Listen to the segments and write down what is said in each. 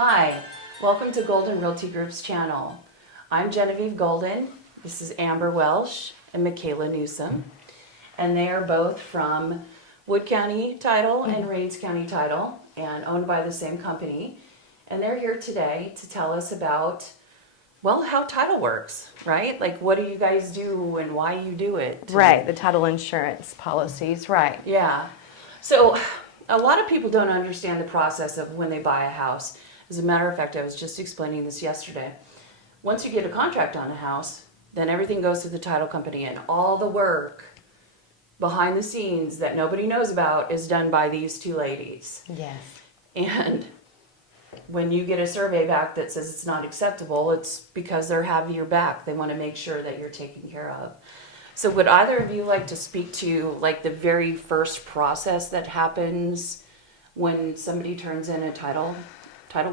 Hi, welcome to Golden Realty Group's channel. I'm Genevieve Golden. This is Amber Welsh and Mikayla Newsome. And they are both from Wood County Title and Rains County Title and owned by the same company. And they're here today to tell us about, well, how title works, right? Like, what do you guys do and why you do it? Right, the title insurance policies, right. Yeah. So a lot of people don't understand the process of when they buy a house. As a matter of fact, I was just explaining this yesterday. Once you get a contract on a house, then everything goes to the title company, and all the work behind the scenes that nobody knows about is done by these two ladies. Yes. And when you get a survey back that says it's not acceptable, it's because they're having your back. They want to make sure that you're taken care of. So would either of you like to speak to like the very first process that happens when somebody turns in a title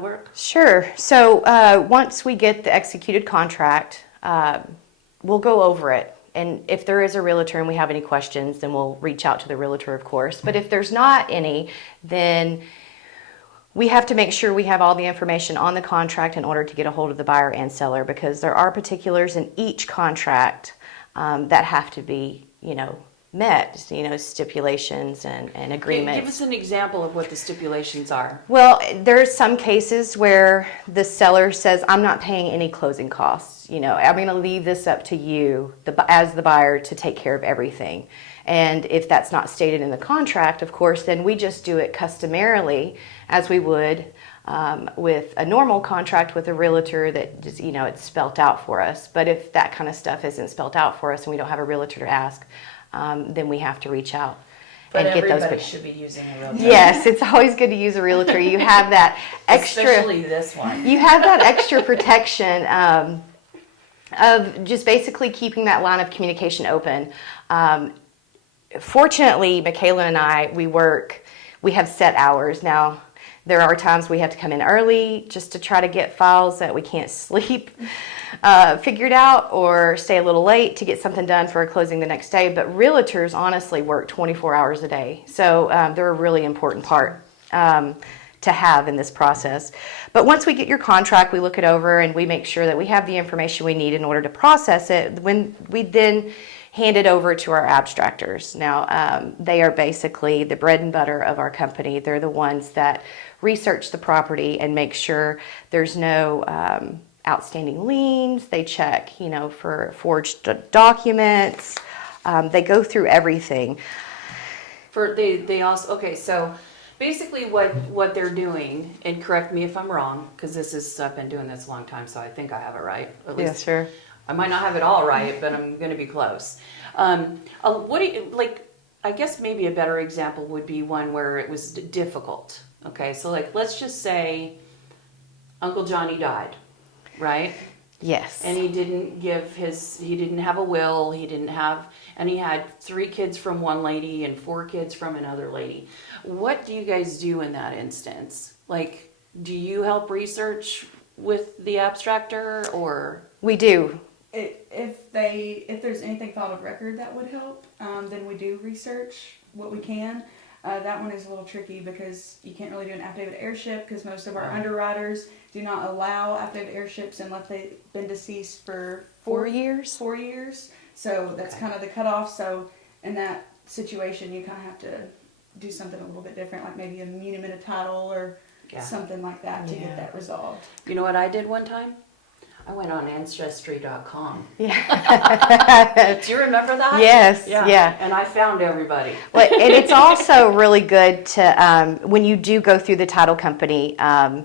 work? Sure. So once we get the executed contract, we'll go over it. And if there is a realtor and we have any questions, then we'll reach out to the realtor, of course. But if there's not any, then we have to make sure we have all the information on the contract in order to get a hold of the buyer and seller, because there are particulars in each contract that have to be, met, stipulations and agreements. Give us an example of what the stipulations are. Well, there's some cases where the seller says, I'm not paying any closing costs. I'm going to leave this up to you as the buyer to take care of everything. And if that's not stated in the contract, of course, then we just do it customarily as we would with a normal contract with a realtor that just, it's spelt out for us. But if that kind of stuff isn't spelt out for us and we don't have a realtor to ask, then we have to reach out But and get those. Everybody should be using a realtor. Yes, it's always good to use a realtor. You have that extra, especially this one. You have that extra protection of just basically keeping that line of communication open. Fortunately, Mikayla and I, we have set hours. Now, there are times we have to come in early just to try to get files that we can't sleep figured out, or stay a little late to get something done for a closing the next day. But realtors honestly work 24 hours a day. So they're a really important part to have in this process. But once we get your contract, we look it over and we make sure that we have the information we need in order to process it. When we then hand it over to our abstractors. Now, they are basically the bread and butter of our company. They're the ones that research the property and make sure there's no outstanding liens. They check, for forged documents. They go through everything. They also, okay, so basically what they're doing, and correct me if I'm wrong, because I've been doing this a long time, so I think I have it right. At least, yeah, sure. I might not have it all right, but I'm going to be close. What do you, like, I guess maybe a better example would be one where it was difficult. Okay, so like, let's just say Uncle Johnny died, right? Yes. And he didn't have a will, and he had 3 kids from one lady and 4 kids from another lady. What do you guys do in that instance? Like, do you help research with the abstractor, or? We do. If there's anything filed of record that would help, then we do research what we can. That one is a little tricky because you can't really do an affidavit airship, because most of our underwriters do not allow affidavit airships unless they've been deceased for 4 years. 4 years. So that's kind of the cutoff. So in that situation, you kind of have to do something a little bit different, like maybe a muniment of title or something like that to get that resolved. You know what I did one time? I went on ancestry.com. Yeah. Do you remember that? Yes. Yeah. And I found everybody. Well, and it's also really good to, when you do go through the title company, our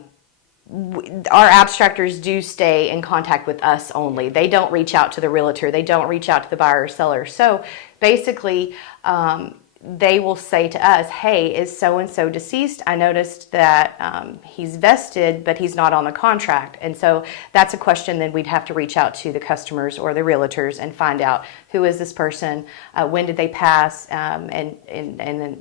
abstractors do stay in contact with us only. They don't reach out to the realtor. They don't reach out to the buyer or seller. So basically, they will say to us, hey, is so-and-so deceased? I noticed that he's vested, but he's not on the contract. And so that's a question that we'd have to reach out to the customers or the realtors and find out, who is this person? When did they pass? And then,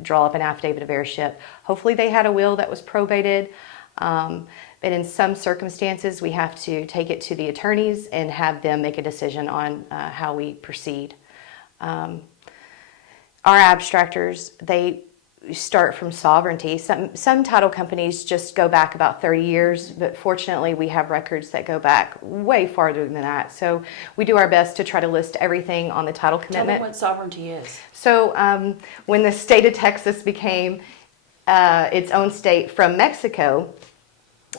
draw up an affidavit of heirship. Hopefully they had a will that was probated. But in some circumstances, we have to take it to the attorneys and have them make a decision on how we proceed. Our abstractors, they start from sovereignty. Some title companies just go back about 30 years, but fortunately we have records that go back way farther than that. So we do our best to try to list everything on the title Tell commitment. me what sovereignty is. So when the state of Texas became its own state from Mexico,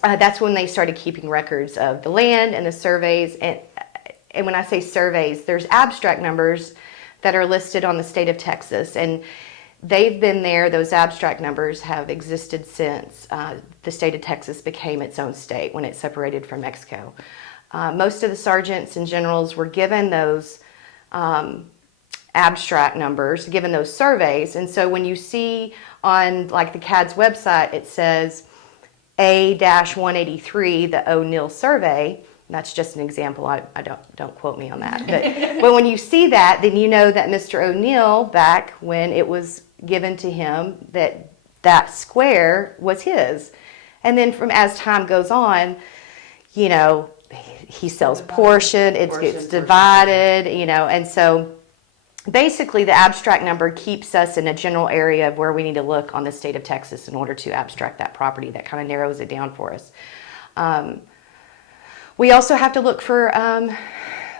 that's when they started keeping records of the land and the surveys. And when I say surveys, there's abstract numbers that are listed on the state of Texas. And they've been there. Those abstract numbers have existed since the state of Texas became its own state when it separated from Mexico. Most of the sergeants and generals were given those abstract numbers, given those surveys. And so when you see on like the CAD's website, it says A-183, the O'Neill survey. That's just an example. I don't quote me on that. But when you see that, then you know that Mr. O'Neill, back when it was given to him, that square was his. And then as time goes on, you know, he sells portion, it gets divided, you know, and so basically the abstract number keeps us in a general area of where we need to look on the state of Texas in order to abstract that property. That kind of narrows it down for us. We also have to look for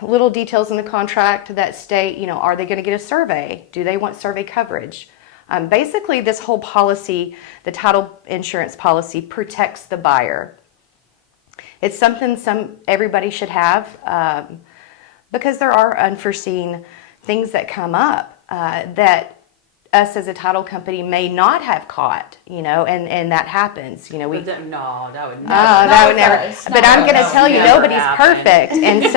little details in the contract that state, you know, are they going to get a survey? Do they want survey coverage? Basically, this whole policy, the title insurance policy, protects the buyer. It's something everybody should have because there are unforeseen things that come up that us as a title company may not have caught, you know, and that happens, you know. No, that would never. That would never. But I'm going to tell you, nobody's perfect, and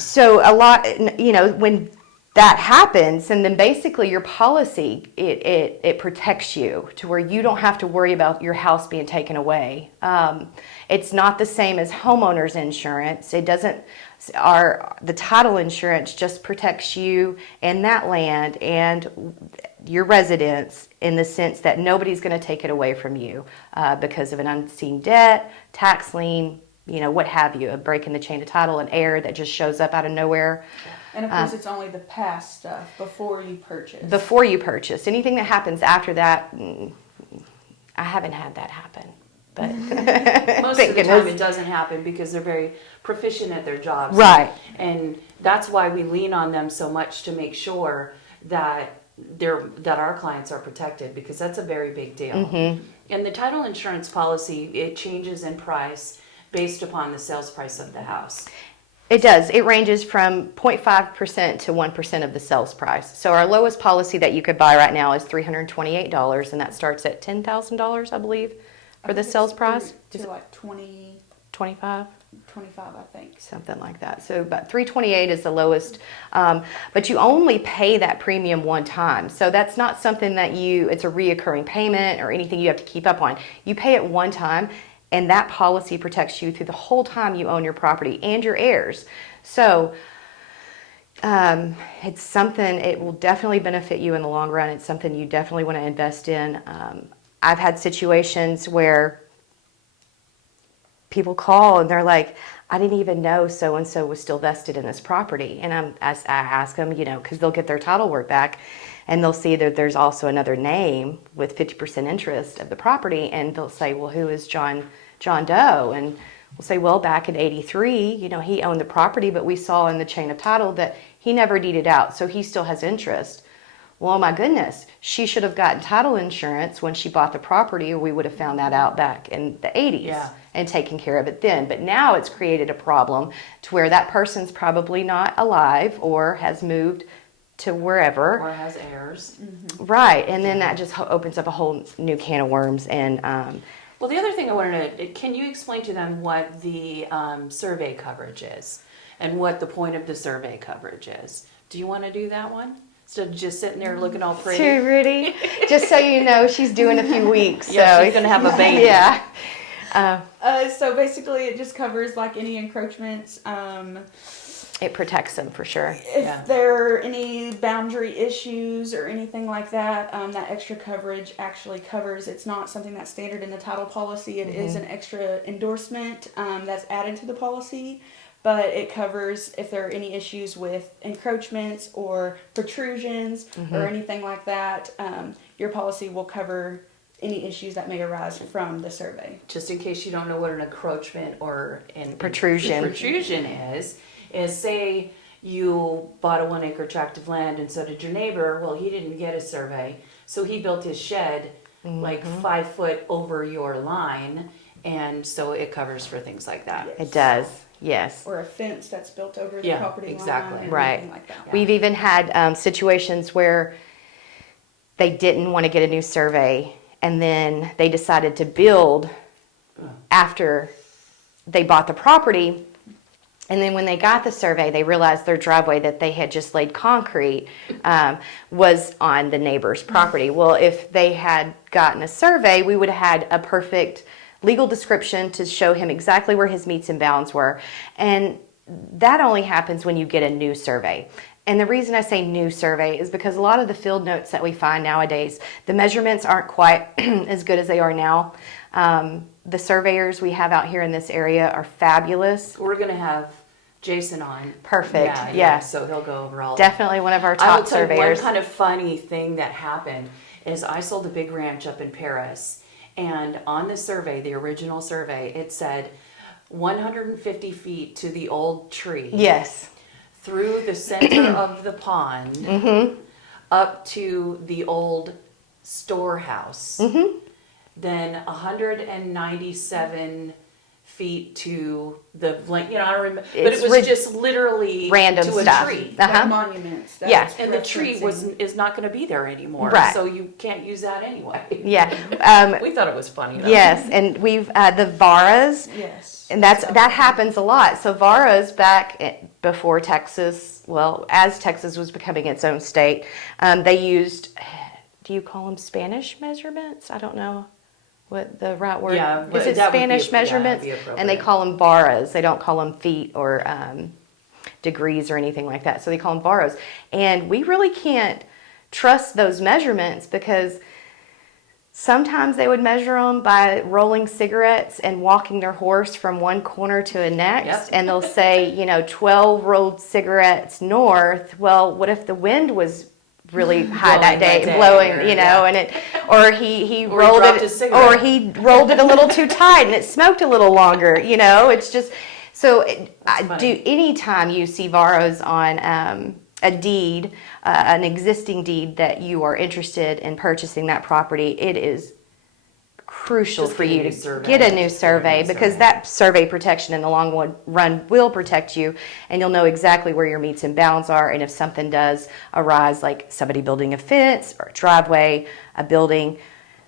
so a lot, you know, when that happens, and then basically your policy it protects you to where you don't have to worry about your house being taken away. It's not the same as homeowners insurance. It doesn't. The title insurance just protects you and that land and your residence in the sense that nobody's going to take it away from you because of an unseen debt, tax lien, you know, what have you, a break in the chain of title, an error that just shows up out of nowhere. And of course, it's only the past stuff before you purchase. Before you purchase. Anything that happens after that, I haven't had that happen. But most of the time it doesn't happen because they're very proficient at their jobs. Right. And that's why we lean on them so much to make sure that our clients are protected, because that's a very big deal. Mm-hmm. And the title insurance policy, it changes in price based upon the sales price of the house. It does. It ranges from 0.5% to 1% of the sales price. So our lowest policy that you could buy right now is $328, and that starts at $10,000, I believe, for the sales price. To like 20, 25? 25, I think. Something like that. So about $328 is the lowest, but you only pay that premium one time. So that's not something that it's a reoccurring payment or anything you have to keep up on. You pay it one time, and that policy protects you through the whole time you own your property and your heirs. So it's something, it will definitely benefit you in the long run. It's something you definitely want to invest in. I've had situations where people call and they're like, I didn't even know so-and-so was still vested in this property. And I ask them, you know, because they'll get their title work back and they'll see that there's also another name with 50% interest of the property. And they'll say, well, who is John Doe? And we'll say, well, back in '83, you know, he owned the property, but we saw in the chain of title that he never deeded out. So he still has interest. Well, my goodness, she should have gotten title insurance when she bought the property, or we would have found that out back in the 80s and taken care of it then. But now it's created a problem to where that person's probably not alive or has moved to wherever. Or has heirs. Mm-hmm. Right, and then that just opens up a whole new can of worms. And well, the other thing I wanted to, can you explain to them what the survey coverage is and what the point of the survey coverage is? Do you want to do that one? Instead of just sitting there looking all pretty. Too pretty. Just so you know, she's due in a few weeks. Yeah, so she's going to have a baby. Yeah. So basically, it just covers like any encroachments. It protects them for sure. If there are any boundary issues or anything like that, that extra coverage actually covers. It's not something that's standard in the title policy. It is an extra endorsement that's added to the policy. but it covers if there are any issues with encroachments or protrusions or anything like that. Your policy will cover any issues that may arise from the survey. Just in case you don't know what an encroachment or an Protrusion. is say you bought a 1 acre tract of land and so did your neighbor. Well, he didn't get a survey, so he built his shed like 5 foot over your line, and so it covers for things like that. Yes. It does, yes. Or a fence that's built over the Yeah, property exactly. line. Or Right. anything like that. We've even had situations where they didn't want to get a new survey, and then they decided to build after they bought the property. And then when they got the survey, they realized their driveway that they had just laid concrete was on the neighbor's property. Well, if they had gotten a survey, we would have had a perfect legal description to show him exactly where his meets and bounds were. And that only happens when you get a new survey. And the reason I say new survey is because a lot of the field notes that we find nowadays, the measurements aren't quite as good as they are now. The surveyors we have out here in this area are fabulous. We're gonna have Jason on. Perfect, Yeah. yeah. So he'll go over all. Definitely one of our I will top tell you surveyors. one kind of funny thing that happened is I sold a big ranch up in Paris, and on the survey, the original survey, it said 150 feet to the old tree. Yes. Through the center of the pond, up to the old storehouse. Then 197 feet to the length. You know, I don't remember, but It's it was rid- just literally Random to stuff. a tree. Like monuments. that Yeah. it's And the tree referencing. is not going to be there anymore, Right. so you can't use that anyway. Yeah. We thought it was funny though. Yes, and we've the Varas, Yes. and that happens a lot. So Varas before Texas, well, as Texas was becoming its own state, they used. Do you call them Spanish measurements? I don't know what the right word. Yeah, but is it that would be Spanish yeah, measurements? that'd be appropriate. And they call them varas. They don't call them feet or degrees or anything like that. So they call them varas. And we really can't trust those measurements because sometimes they would measure them by rolling cigarettes and walking their horse from one corner to the next. Yep. And they'll say, 12 rolled cigarettes north. Well, what if the wind was really high that day, blowing, or, and it, or he Or he rolled dropped it, his cigarette. or he rolled it a little too tight and it smoked a little longer, it's just, so anytime you see Varos on a deed, an existing deed that you are interested in purchasing that property, it is crucial Just for get a you new to survey. get a new Just get a new survey because survey. that survey protection in the long run will protect you, and you'll know exactly where your meets and bounds are. And if something does arise, like somebody building a fence or a driveway, a building,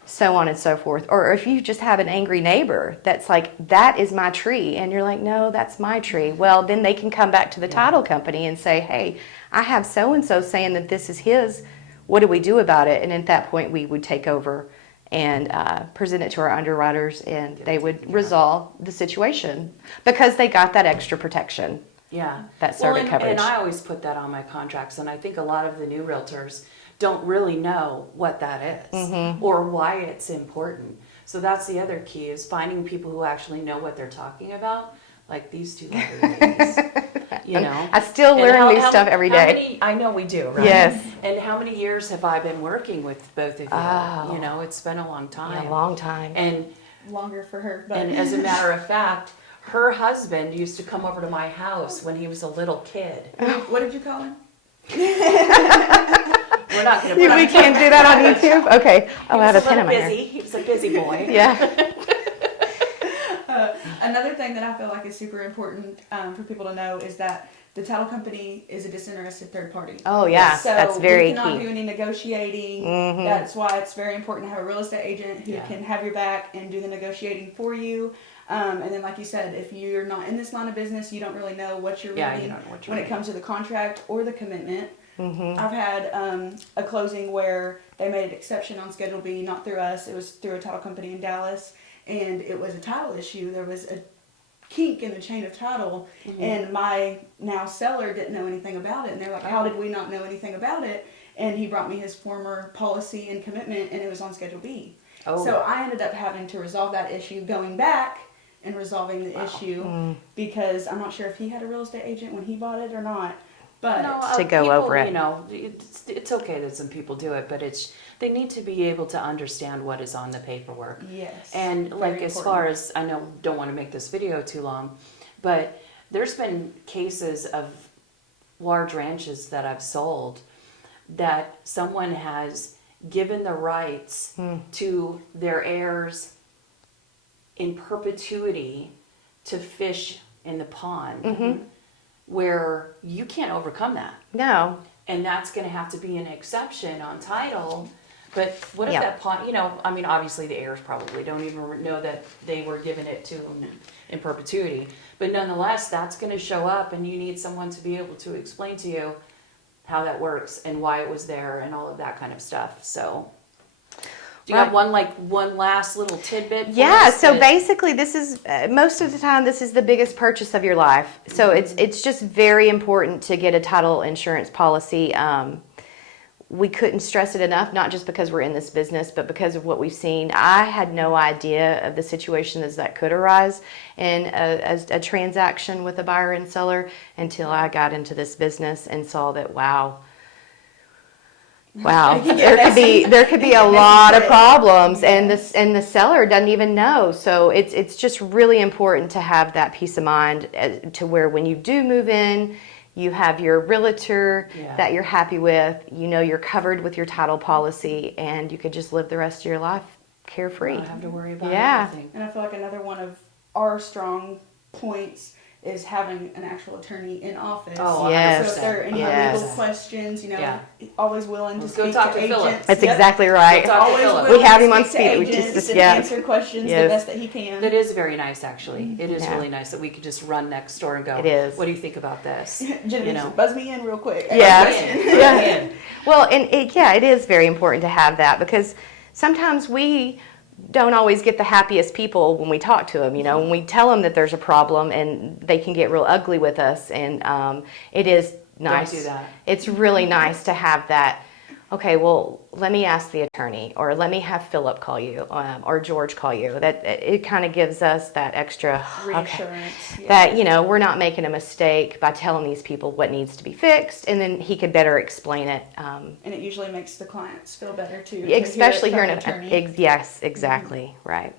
so on and so forth, or if you just have an angry neighbor that's like, that is my tree, and you're like, no, that's my tree, well, then they can come back to the title company and say, hey, I have so and so saying that this is his, what do we do about it? And at that point we would take over and present it to our underwriters, and they would resolve the situation because they got that extra protection. Yeah. That survey coverage. And I always put that on my contracts, and I think a lot of the new realtors don't really know what that is or why it's important. So that's the other key, is finding people who actually know what they're talking about, like these two lovely ladies. I still And learn new how- stuff every how day. many- I know we do, right? Yes. And how many years have I been working with both of you? Oh. It's been a long time. A long time. Longer for her. But And as a matter of fact, her husband used to come over to my house when he was a little kid. what did you call him? We're not going to. We can't do that on YouTube? Okay, I'll add a pen in my hair. He was a busy boy. Yeah. Another thing that I feel like is super important for people to know is that the title company is a disinterested third party. Oh yeah, So that's very we cannot do key. any negotiating. That's why it's very important to have a real estate agent who can have your back and do the negotiating for you. And then, like you said, if you're not in this line of business, you don't really know what you're Yeah, you reading don't know what you're when it reading. comes to the contract or the commitment. I've had a closing where they made an exception on Schedule B, not through us. It was through a title company in Dallas, and it was a title issue. There was a kink in the chain of title, and my now seller didn't know anything about it. And they're like, how did we not know anything about it? And he brought me his former policy and commitment, and it was on Schedule B. Oh. So I ended up having to resolve that issue, going back in resolving the issue, because I'm not sure if he had a real estate agent when he bought it or not. But To go people, over it. You know, it's okay that some people do it, but they need to be able to understand what is on the paperwork. yes, And very like as important. far as I know, don't want to make this video too long, but there's been cases of large ranches that I've sold that someone has given the rights to their heirs in perpetuity to fish in the pond, where you can't overcome that. No. And that's going to have to be an exception on title. But what if Yeah. that pond, you know, I mean, obviously the heirs probably don't even know that they were given it to them in perpetuity. But nonetheless, that's going to show up, and you need someone to be able to explain to you how that works and why it was there and all of that kind of stuff. So, do you have one last little tidbit? For Yeah, us so that- basically this is, most of the time, this is the biggest purchase of your life. So it's just very important to get a title insurance policy. We couldn't stress it enough, not just because we're in this business, but because of what we've seen. I had no idea of the situations that could arise in a transaction with a buyer and seller until I got into this business and saw that, wow, there could be a lot of problems, and the seller doesn't even know. So it's just really important to have that peace of mind to where when you do move in, you have your realtor that you're happy with, you know you're covered with your title policy, and you could just live the rest of your life carefree. Not have to worry about Yeah. anything. And I feel like another one of our strong points is having an actual attorney in office. Oh, Yes. So if there are any Yes. legal questions, you know, Yeah. always willing to Let's go speak talk to to Philip. agents. That's Yep. exactly right. Talk to Always Philip. willing We have to him on speak to speed. We agents just- and yeah. answer questions Yes. the best that he can. That is very nice, actually. It is Yeah. really nice that we could just run next door and go, It is. what do you think about this? Genevieve, You know. buzz me in real quick. Yeah. Yeah. Well, and it is very important to have that, because sometimes we don't always get the happiest people when we talk to them. You know, when we tell them that there's a problem, and they can get real ugly with us, and it is nice. do that. It's really nice to have that. Okay, well, let me ask the attorney, or let me have Philip call you, or George call you. That it kind of gives us that extra Reassurance. Yeah. that, you know, we're not making a mistake by telling these people what needs to be fixed, and then he could better explain it. And it usually makes the clients feel better too. to Especially hear here it in from an attorney. yes, exactly, right.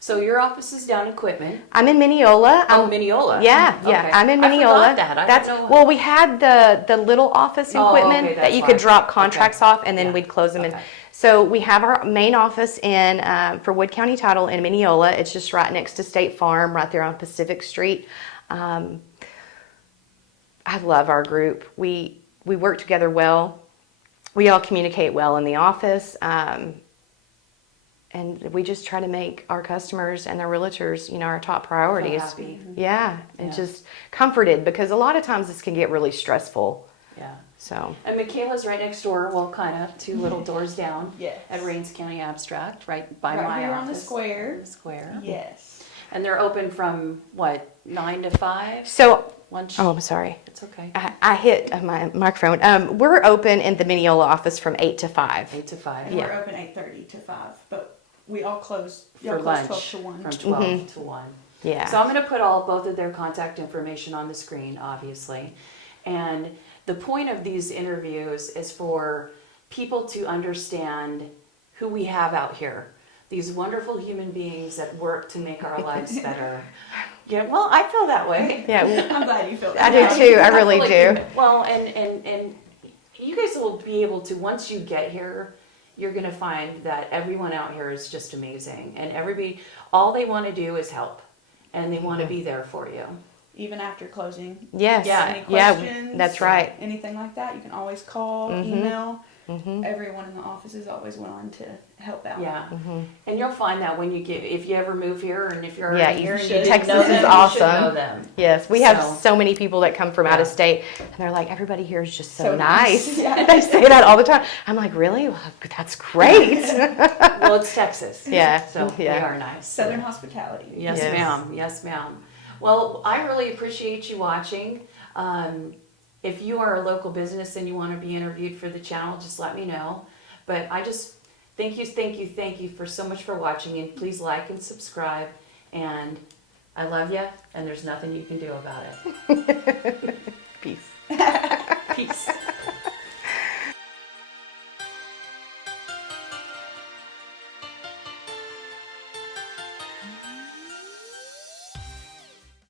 So your office is down in Quitman. I'm in Mineola. Oh, Mineola. Yeah, Okay. I'm in I Mineola. forgot that. I That's don't know. well, we had the little office in Oh, Quitman okay, that that's you why. could drop contracts Okay. off, and then Yeah. we'd close them. Okay. And so we have our main office in for Wood County Title in Mineola. It's just right next to State Farm, right there on Pacific Street. I love our group. We work together well. We all communicate well in the office. And we just try to make our customers and their realtors, you know, our top priorities. happy. Yeah, and Yeah. just comforted, because a lot of times this can get really stressful. Yeah. So, And Michaela's right next door, well, kind of, 2 little doors down. Yes. At Rains County Abstract, right by Right my here office. on the square. On the square. Yes. And they're open from, what, 9 to 5? so Lunch? oh, I'm sorry. It's okay. I hit my microphone. We're open in the Mineola office from 8 to 5. 8 to 5. And we're open 8:30 to 5, but we all close. Y'all For close lunch. 12 to 1. From 12 to 1. Yeah. So I'm going to put both of their contact information on the screen, obviously. And the point of these interviews is for people to understand who we have out here. These wonderful human beings that work to make our lives better. Yeah, well, I feel that way. Yeah, I'm glad you feel I that. do too. I feel really like do. Well, and you guys will be able to, once you get here, you're going to find that everyone out here is just amazing. And everybody, all they want to do is help. And they want to be there for you. Even after closing. Yes. Yeah. Any Yeah, questions? that's right. Anything like that, you can always call, email. Everyone in the office is always willing to help out. Yeah. And you'll find that when you get, if you ever move here and if you're Yeah, already you here and you should. didn't Texas know is them, you should awesome. know them. Yes, we have So- so many people that come from out of Yeah. state, and they're like, everybody here is just so So nice. nice. Yeah. They say that all the time. I'm like, really? Well, that's great. Well, it's Texas. Yeah. So Yeah. we are nice. Southern hospitality. Yes, Yes. ma'am. Yes, ma'am. Well, I really appreciate you watching. If you are a local business and you want to be interviewed for the channel, just let me know. But I just thank you for so much for watching. And please like and subscribe. And I love you, and there's nothing you can do about it. Peace. Peace.